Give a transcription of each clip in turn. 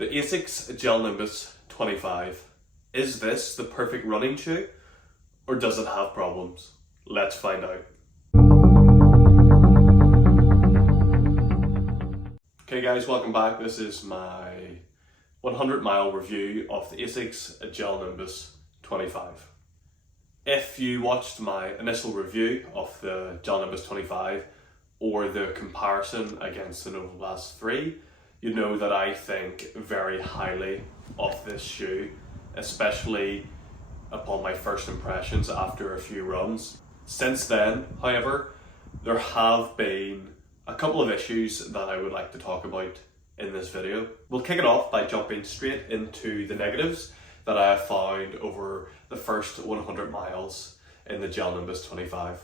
The Asics Gel Nimbus 25. Is this the perfect running shoe, or does it have problems? Let's find out. Okay guys, welcome back. This is my 100-mile review of the Asics Gel Nimbus 25. If you watched my initial review of the Gel Nimbus 25 or the comparison against the Nova Blast 3, you know that I think very highly of this shoe, especially upon my first impressions after a few runs. Since then, however, there have been a couple of issues that I would like to talk about in this video. We'll kick it off by jumping straight into the negatives that I have found over the first 100 miles in the Gel Nimbus 25.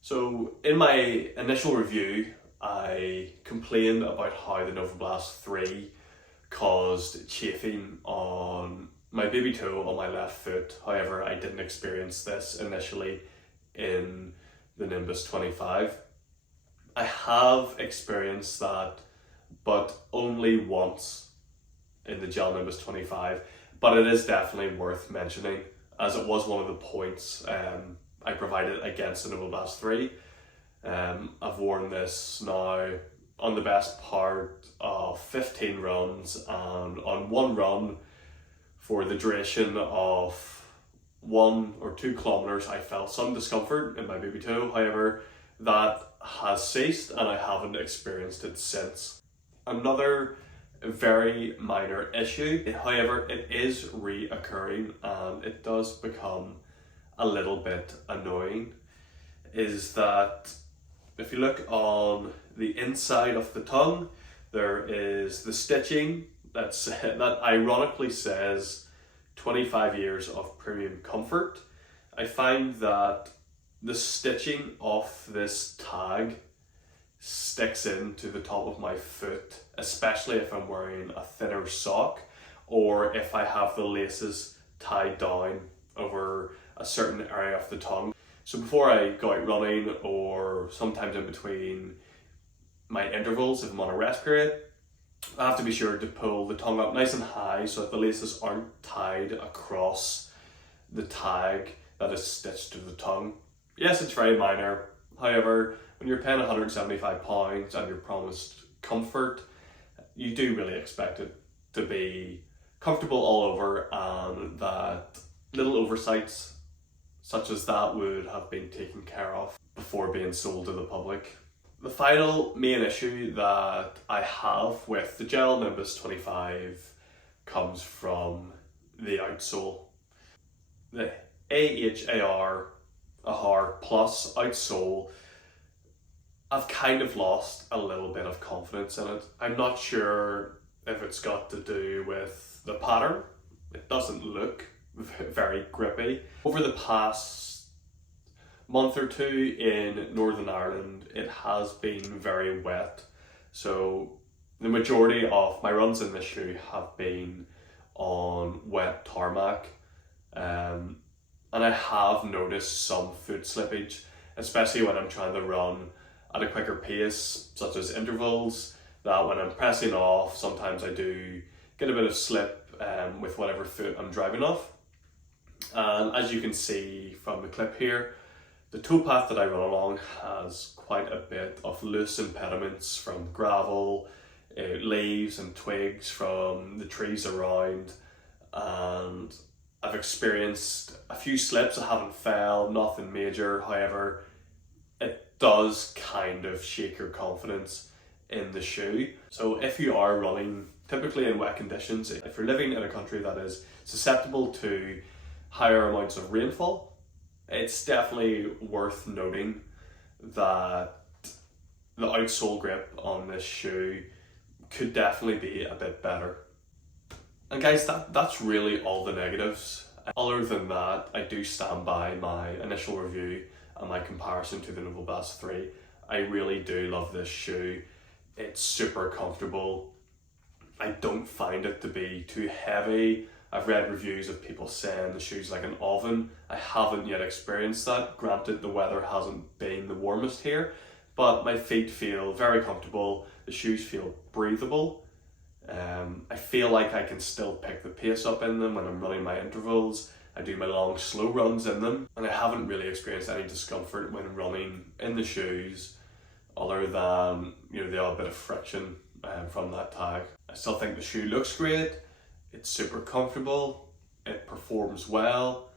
So in my initial review, I complained about how the Nova Blast 3 caused chafing on my baby toe on my left foot. However, I didn't experience this initially in the Nimbus 25. I have experienced that, but only once in the Gel Nimbus 25, but it is definitely worth mentioning as it was one of the points I provided against the Nova Blast 3. I've worn this now on the best part of 15 runs, and on one run for the duration of 1 or 2 kilometers I felt some discomfort in my baby toe. However, that has ceased and I haven't experienced it since. Another very minor issue, however, it is reoccurring and it does become a little bit annoying, is that if you look on the inside of the tongue, there is the stitching that ironically says 25 years of premium comfort. I find that the stitching of this tag sticks into the top of my foot, especially if I'm wearing a thinner sock or if I have the laces tied down over a certain area of the tongue. So before I go out running, or sometimes in between my intervals if I'm on a rest period, I have to be sure to pull the tongue up nice and high so that the laces aren't tied across the tag that is stitched to the tongue. Yes, it's very minor. However, when you're paying £175 and you're promised comfort, you do really expect it to be comfortable all over, and that little oversights such as that would have been taken care of before being sold to the public. The final main issue that I have with the Gel Nimbus 25 comes from the outsole. The AHAR Plus outsole, I've kind of lost a little bit of confidence in it. I'm not sure if it's got to do with the pattern. It doesn't look very grippy. Over the past month or two in Northern Ireland, it has been very wet. So the majority of my runs in this shoe have been on wet tarmac. And I have noticed some foot slippage, especially when I'm trying to run at a quicker pace, such as intervals, that when I'm pressing off, sometimes I do get a bit of slip with whatever foot I'm driving off. And as you can see from the clip here, the towpath that I run along has quite a bit of loose impediments from gravel, leaves and twigs from the trees around, and I've experienced a few slips. I haven't fell, nothing major. However, it does kind of shake your confidence in the shoe. So if you are running typically in wet conditions, if you're living in a country that is susceptible to higher amounts of rainfall, it's definitely worth noting that the outsole grip on this shoe could definitely be a bit better. And guys, that's really all the negatives. Other than that, I do stand by my initial review and my comparison to the Nova Blast 3. I really do love this shoe. It's super comfortable. I don't find it to be too heavy. I've read reviews of people saying the shoe's like an oven. I haven't yet experienced that. Granted, the weather hasn't been the warmest here, but my feet feel very comfortable. The shoes feel breathable. I feel like I can still pick the pace up in them when I'm running my intervals. I do my long slow runs in them, and I haven't really experienced any discomfort when running in the shoes other than, you know, the odd bit of friction from that tag. I still think the shoe looks great, it's super comfortable, it performs well.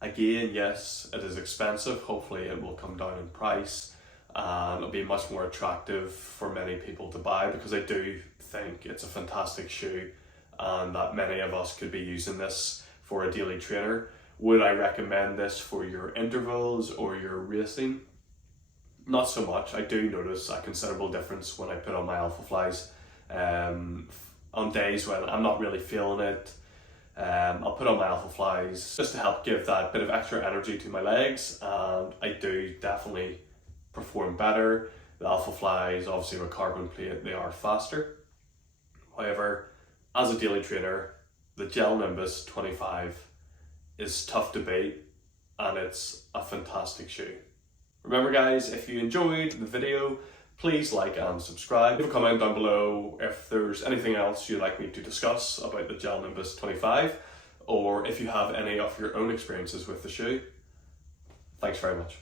Again, yes, it is expensive. Hopefully it will come down in price and it'll be much more attractive for many people to buy, because I do think it's a fantastic shoe and that many of us could be using this for a daily trainer. Would I recommend this for your intervals or your racing? Not so much. I do notice a considerable difference when I put on my Alpha Flies. On days when I'm not really feeling it, I'll put on my Alpha Flies just to help give that bit of extra energy to my legs, and I do definitely perform better. The Alpha Flies, obviously with carbon plate, they are faster. However, as a daily trainer, the Gel Nimbus 25 is tough to beat, and it's a fantastic shoe. Remember guys, if you enjoyed the video, please like and subscribe. Leave a comment down below if there's anything else you'd like me to discuss about the Gel Nimbus 25, or if you have any of your own experiences with the shoe. Thanks very much.